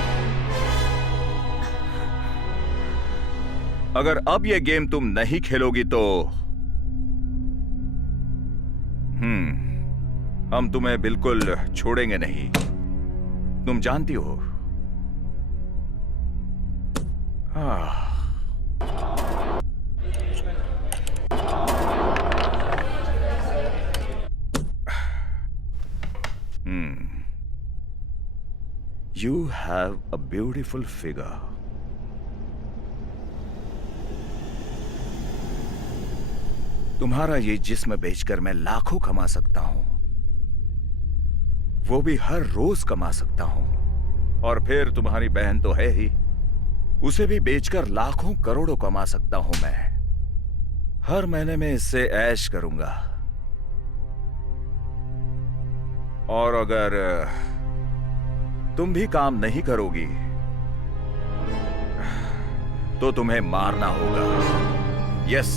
अगर अब ये game तुम नहीं खेलोगी तो हम तुम्हें बिल्कुल छोड़ेंगे नहीं. तुम जानती हो. You have a beautiful figure. तुम्हारा ये जिस्म बेचकर मैं लाखों कमा सकता हूं. वो भी हर रोज कमा सकता हूं. और फिर तुम्हारी बहन तो है ही. उसे भी बेचकर लाखों करोड़ों कमा सकता हूं मैं. हर महीने में इससे ऐश करूंगा. और अगर तुम भी काम नहीं करोगी तो तुम्हें मारना होगा. यस.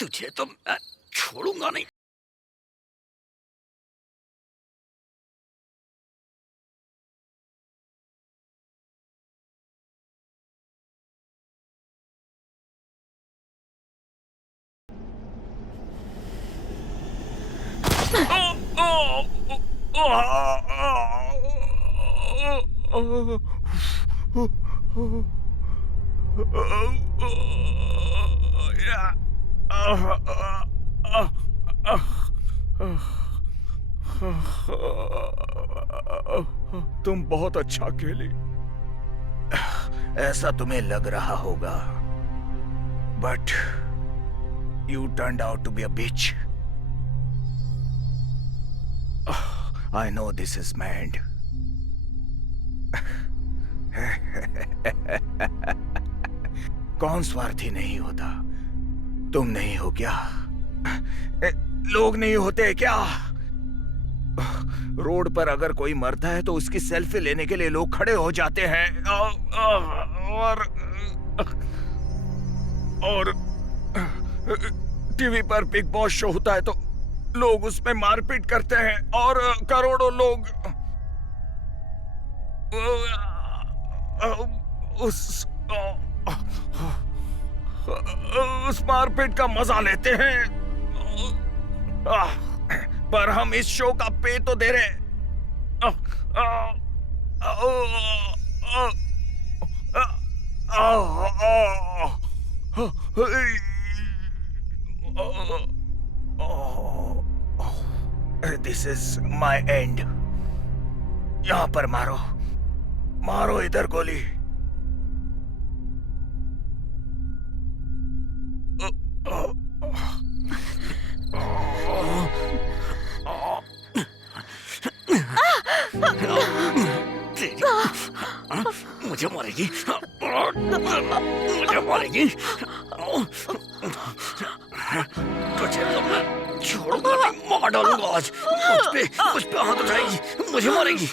तुझे तो मैं छोड़ूंगा नहीं. तुम बहुत अच्छा खेली। ऐसा तुम्हें लग रहा होगा, but you turned out to be a bitch. I know this is mad. कौन स्वार्थी नहीं होता? तुम नहीं हो क्या? लोग नहीं होते क्या? रोड पर अगर कोई मरता है तो उसकी सेल्फी लेने के लिए लोग खड़े हो जाते हैं और टीवी पर बिग बॉस शो होता है तो लोग उसमें मारपीट करते हैं और करोड़ों लोग उस मारपीट का मजा लेते हैं। पर हम इस शो का पे तो दे रहे। This is my end. यहाँ पर मारो, मारो इधर गोली। मुझे मारेगी, मुझे मारेगी। तुझे तो मैं छोड़ूंगा नहीं, मार डालूंगा आज। मुझ पे हाथ उठाएगी, मुझे मारेगी।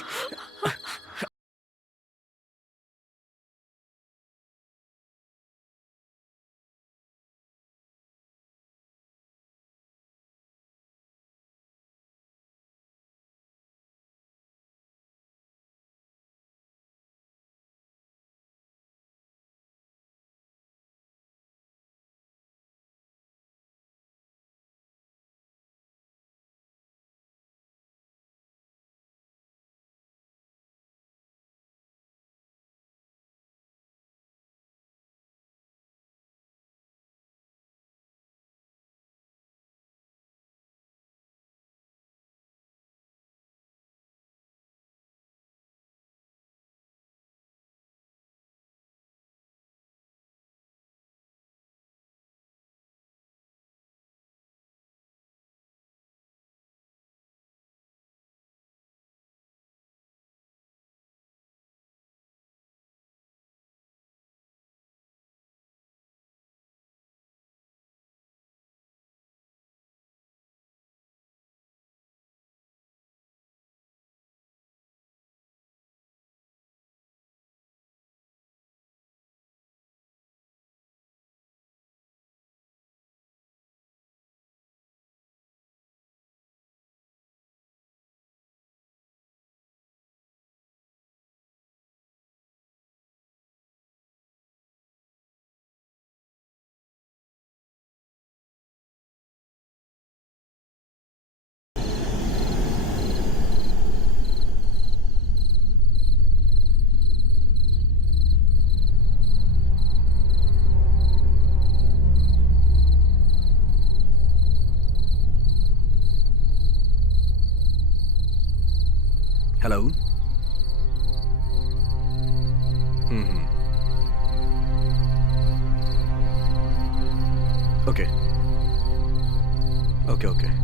हेलो। Okay okay okay.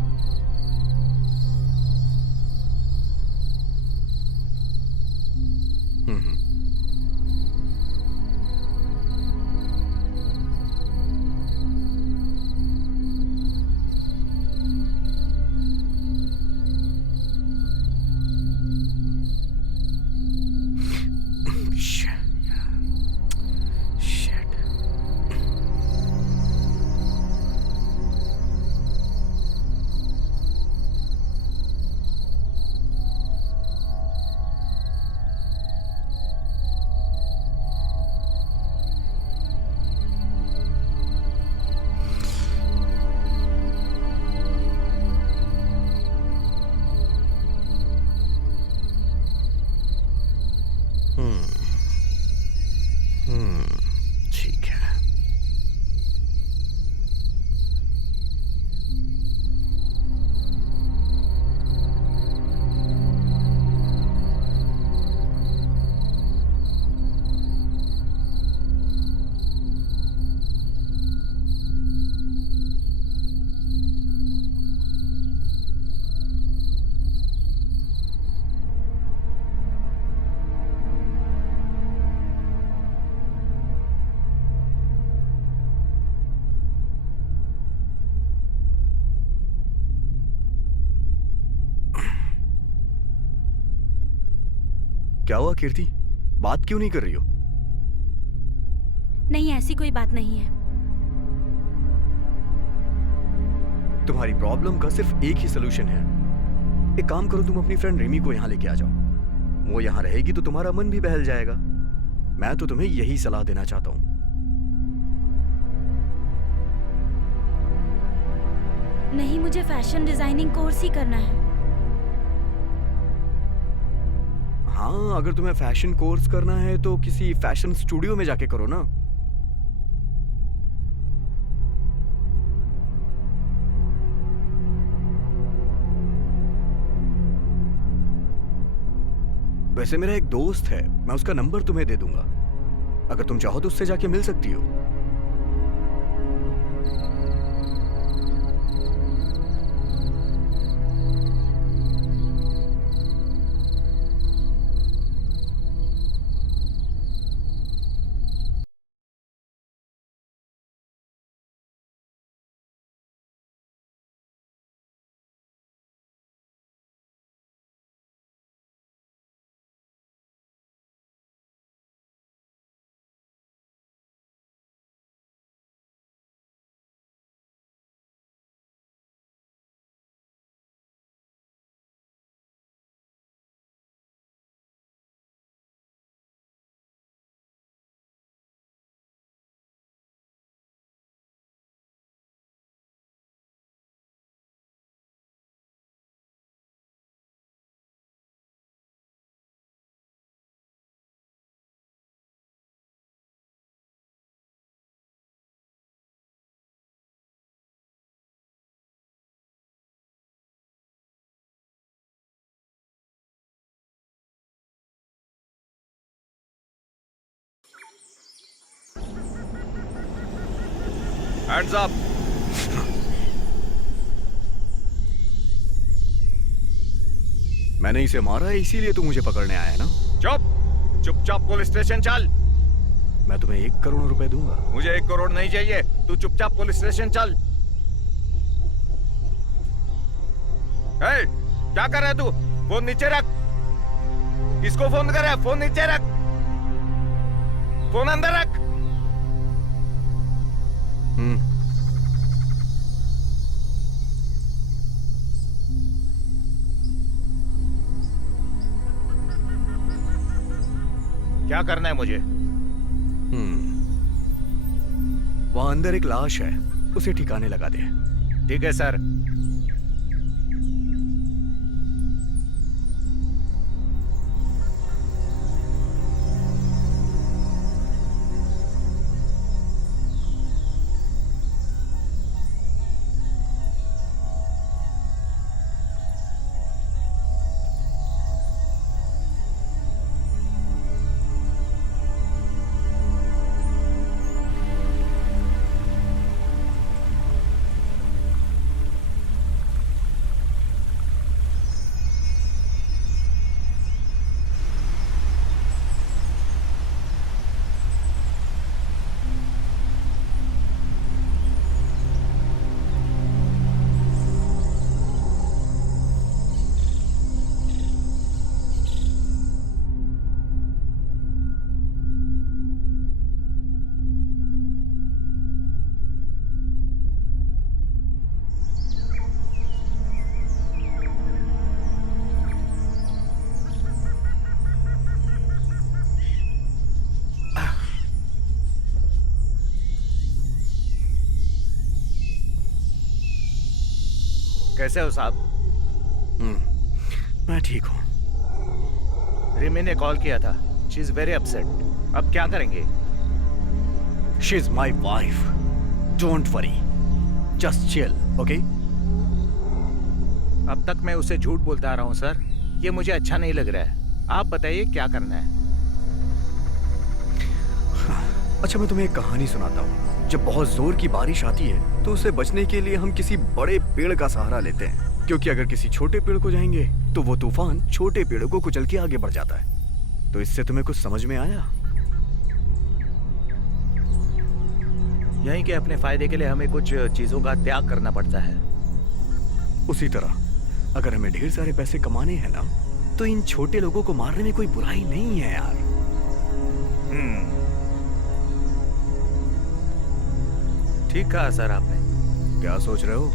ठीक है। क्या हुआ कीर्ति, बात क्यों नहीं कर रही हो? नहीं, ऐसी कोई बात नहीं है। तुम्हारी प्रॉब्लम का सिर्फ एक ही सोल्यूशन है। एक काम करो, तुम अपनी फ्रेंड रिमी को यहाँ लेके आ जाओ। वो यहाँ रहेगी तो तुम्हारा मन भी बहल जाएगा। मैं तो तुम्हें यही सलाह देना चाहता हूँ। नहीं, मुझे फैशन डिजाइनिंग कोर्स ही करना है। हाँ, अगर तुम्हें फैशन कोर्स करना है तो किसी फैशन स्टूडियो में जाके करो ना। वैसे मेरा एक दोस्त है, मैं उसका नंबर तुम्हें दे दूंगा। अगर तुम चाहो तो उससे जाके मिल सकती हो। Hands up. मैंने इसे मारा है, इसीलिए तू मुझे पकड़ने आया है ना? चुपचाप पुलिस स्टेशन चल। मैं तुम्हें 1 करोड़ रुपए दूंगा। मुझे 1 करोड़ नहीं चाहिए, तू चुपचाप पुलिस स्टेशन चल। हे, क्या कर रहा है तू? फोन नीचे रख। किसको फोन कर रहा है? फोन नीचे रख, फोन अंदर रख। क्या करना है मुझे? वहां अंदर एक लाश है, उसे ठिकाने लगा दे। ठीक है सर। कैसे हो साहब? मैं ठीक हूँ। रिमी ने कॉल किया था, शी इज वेरी अपसेट। अब क्या करेंगे? She is my wife, don't worry, just chill, okay? अब तक मैं उसे झूठ बोलता आ रहा हूँ सर, ये मुझे अच्छा नहीं लग रहा है। आप बताइए क्या करना है? अच्छा, मैं तुम्हें एक कहानी सुनाता हूँ। जब बहुत जोर की बारिश आती है तो उससे बचने के लिए हम किसी बड़े पेड़ का सहारा लेते हैं, क्योंकि अगर किसी छोटे पेड़ को जाएंगे तो वो तूफान छोटे पेड़ को कुचल के आगे बढ़ जाता है। तो इससे तुम्हें कुछ समझ में आया? यही के अपने फायदे के लिए हमें कुछ चीजों का त्याग करना पड़ता है। उसी तरह अगर हमें ढेर सारे पैसे कमाने हैं ना, तो इन छोटे लोगों को मारने में कोई बुराई नहीं है यार। ठीक कहा सर आपने। क्या सोच रहे हो?